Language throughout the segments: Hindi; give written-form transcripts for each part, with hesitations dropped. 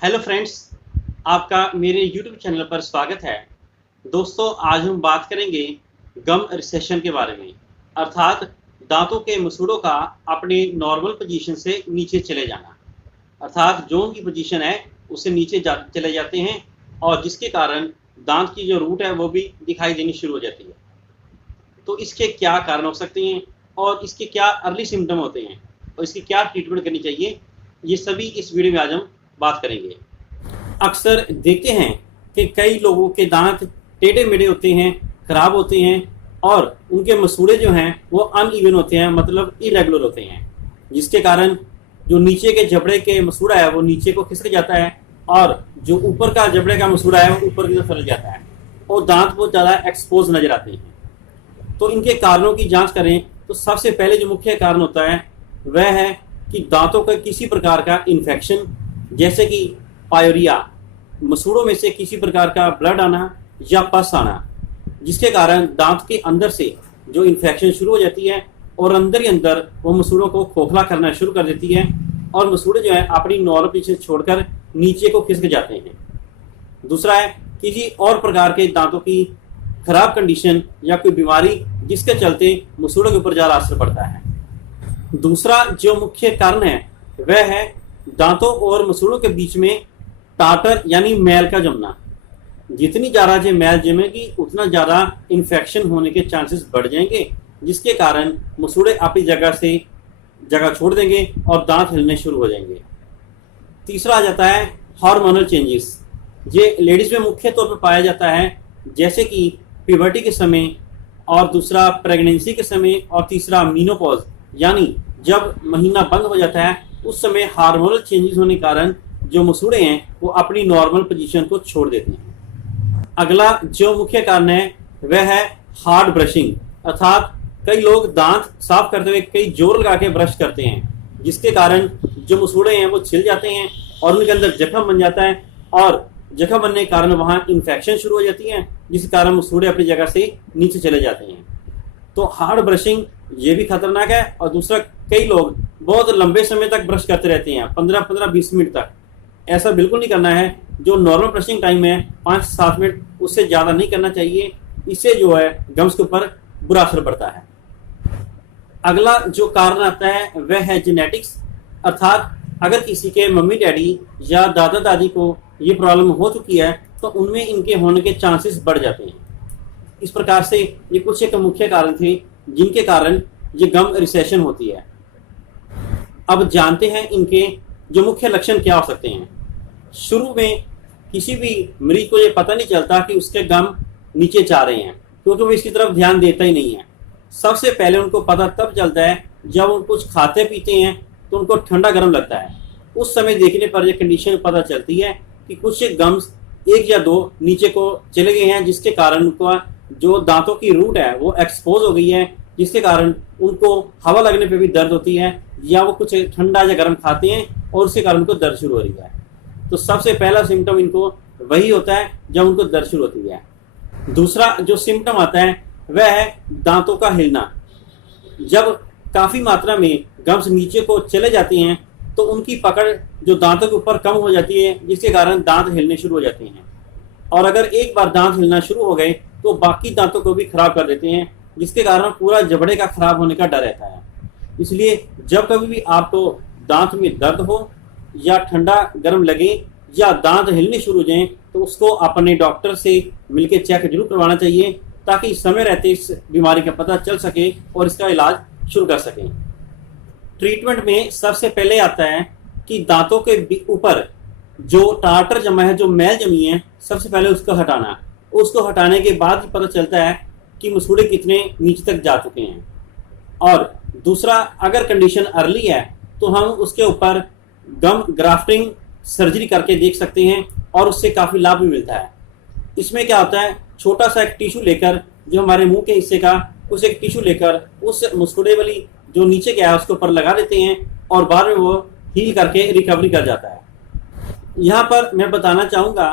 हेलो फ्रेंड्स, आपका मेरे यूट्यूब चैनल पर स्वागत है। दोस्तों, आज हम बात करेंगे गम रिसेशन के बारे में, अर्थात दांतों के मसूड़ों का अपने नॉर्मल पोजीशन से नीचे चले जाना, अर्थात जो उनकी पोजीशन है उससे नीचे चले जाते हैं और जिसके कारण दांत की जो रूट है वो भी दिखाई देनी शुरू हो जाती है। तो इसके क्या कारण हो सकते हैं और इसके क्या अर्ली सिम्टम होते हैं और इसकी क्या ट्रीटमेंट करनी चाहिए, ये सभी इस वीडियो में आज हम बात करेंगे। अक्सर देखते हैं कि कई लोगों के दांत टेढ़े मेढ़े होते हैं, खराब होते हैं और उनके मसूड़े जो हैं वो अनइवन होते हैं, मतलब इरेगुलर होते हैं, जिसके कारण जो नीचे के जबड़े के मसूड़ा है वो नीचे को खिसक जाता है और जो ऊपर का जबड़े का मसूड़ा है वो ऊपर की तरफ फैल जाता है और दांत बहुत ज़्यादा एक्सपोज नजर आते हैं। तो इनके कारणों की जांच करें तो सबसे पहले जो मुख्य कारण होता है वह है कि दांतों का किसी प्रकार का इन्फेक्शन, जैसे कि पायोरिया, मसूड़ों में से किसी प्रकार का ब्लड आना या पस आना, जिसके कारण दांत के अंदर से जो इन्फेक्शन शुरू हो जाती है और अंदर ही अंदर वो मसूड़ों को खोखला करना शुरू कर देती है और मसूड़े जो है अपनी नॉर्मल पोजीशन छोड़कर नीचे को खिसक जाते हैं। दूसरा है किसी और प्रकार के दांतों की खराब कंडीशन या कोई बीमारी जिसके चलते मसूड़ों के ऊपर ज़्यादा असर पड़ता है। दूसरा जो मुख्य कारण है वह है दांतों और मसूड़ों के बीच में टाटर यानी मैल का जमना। जितनी ज़्यादा जो मैल जमेगी उतना ज़्यादा इन्फेक्शन होने के चांसेस बढ़ जाएंगे, जिसके कारण मसूड़े अपनी जगह छोड़ देंगे और दांत हिलने शुरू हो जाएंगे। तीसरा आ जाता है हार्मोनल चेंजेस। ये लेडीज में मुख्य तौर पर पाया जाता है, जैसे कि प्यूबर्टी के समय, और दूसरा प्रेगनेंसी के समय, और तीसरा मीनोपॉज यानी जब महीना बंद हो जाता है उस समय हार्मोनल चेंजेस होने के कारण जो मसूड़े हैं वो अपनी नॉर्मल पोजीशन को छोड़ देते हैं। अगला जो मुख्य कारण है वह है हार्ड ब्रशिंग, अर्थात कई लोग दांत साफ करते हुए कई जोर लगा के ब्रश करते हैं, जिसके कारण जो मसूड़े हैं वो छिल जाते हैं और उनके अंदर जख्म बन जाता है और जख्म बनने के कारण वहाँ इन्फेक्शन शुरू हो जाती है, जिस कारण मसूड़े अपनी जगह से नीचे चले जाते हैं। तो हार्ड ब्रशिंग ये भी खतरनाक है। और दूसरा, कई लोग बहुत लंबे समय तक ब्रश करते रहते हैं, 15-20 मिनट तक। ऐसा बिल्कुल नहीं करना है। जो नॉर्मल ब्रशिंग टाइम है 5-7 मिनट, उससे ज़्यादा नहीं करना चाहिए। इससे जो है गम्स के ऊपर बुरा असर पड़ता है। अगला जो कारण आता है वह है जेनेटिक्स, अर्थात अगर किसी के मम्मी डैडी या दादा दादी को ये प्रॉब्लम हो चुकी है तो उनमें इनके होने के चांसेस बढ़ जाते हैं। इस प्रकार से ये कुछ एक मुख्य कारण थे जिनके कारण ये गम रिसेशन होती है। अब जानते हैं इनके जो मुख्य लक्षण क्या हो सकते हैं। शुरू में किसी भी मरीज को ये पता नहीं चलता कि उसके गम नीचे जा रहे हैं, क्योंकि वो इसकी तरफ ध्यान देता ही नहीं है। सबसे पहले उनको पता तब चलता है जब वो कुछ खाते पीते हैं तो उनको ठंडा गर्म लगता है। उस समय देखने पर यह कंडीशन पता चलती है कि कुछ गम्स 1 या 2 नीचे को चले गए हैं, जिसके कारण उनका जो दांतों की रूट है वो एक्सपोज हो गई है, जिसके कारण उनको हवा लगने पे भी दर्द होती है या वो कुछ ठंडा या गर्म खाते हैं और उसके कारण उनको दर्द शुरू हो रही है। तो सबसे पहला सिम्टम इनको वही होता है जब उनको दर्द शुरू होती है। दूसरा जो सिम्टम आता है वह है दांतों का हिलना। जब काफ़ी मात्रा में गम्स नीचे को चले जाते हैं तो उनकी पकड़ जो दांतों के ऊपर कम हो जाती है, जिसके कारण दांत हिलने शुरू हो जाते हैं। और अगर एक बार दांत हिलना शुरू हो गए तो बाकी दांतों को भी खराब कर देते हैं, जिसके कारण पूरा जबड़े का खराब होने का डर रहता है। इसलिए जब कभी भी आपको दांत में दर्द हो या ठंडा गर्म लगे या दांत हिलने शुरू हो जाएं तो उसको अपने डॉक्टर से मिलकर चेक जरूर करवाना चाहिए, ताकि समय रहते इस बीमारी का पता चल सके और इसका इलाज शुरू कर सकें। ट्रीटमेंट में सबसे पहले आता है कि दांतों के ऊपर जो टाटर जमा है, जो मैल जमी है, सबसे पहले उसको हटाना। उसको हटाने के बाद ही पता चलता है कि मसूड़े कितने नीचे तक जा चुके हैं। और दूसरा, अगर कंडीशन अर्ली है तो हम उसके ऊपर गम ग्राफ्टिंग सर्जरी करके देख सकते हैं और उससे काफ़ी लाभ भी मिलता है। इसमें क्या होता है, छोटा सा एक टिश्यू लेकर, जो हमारे मुंह के हिस्से का, उस एक टिश्यू लेकर उस मसूड़े वाली जो नीचे गया है उसके ऊपर लगा देते हैं और बाद में वो हील करके रिकवरी कर जाता है। यहाँ पर मैं बताना चाहूँगा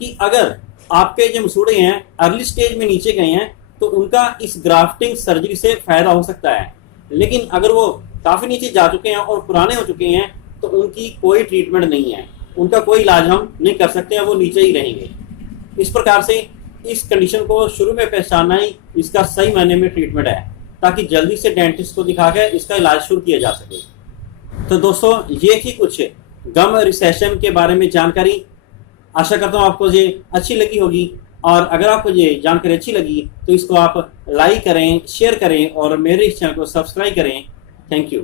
कि अगर आपके जो मसूड़े हैं अर्ली स्टेज में नीचे गए हैं तो उनका इस ग्राफ्टिंग सर्जरी से फायदा हो सकता है, लेकिन अगर वो काफ़ी नीचे जा चुके हैं और पुराने हो चुके हैं तो उनकी कोई ट्रीटमेंट नहीं है। उनका कोई इलाज हम नहीं कर सकते हैं, वो नीचे ही रहेंगे। इस प्रकार से इस कंडीशन को शुरू में पहचानना ही इसका सही मायने में ट्रीटमेंट है, ताकि जल्दी से डेंटिस्ट को दिखाकर इसका इलाज शुरू किया जा सके। तो दोस्तों, ये थी कुछ गम रिसेशन के बारे में जानकारी। आशा करता हूँ आपको ये अच्छी लगी होगी, और अगर आपको ये जानकारी अच्छी लगी तो इसको आप लाइक करें, शेयर करें और मेरे इस चैनल को सब्सक्राइब करें। Thank you.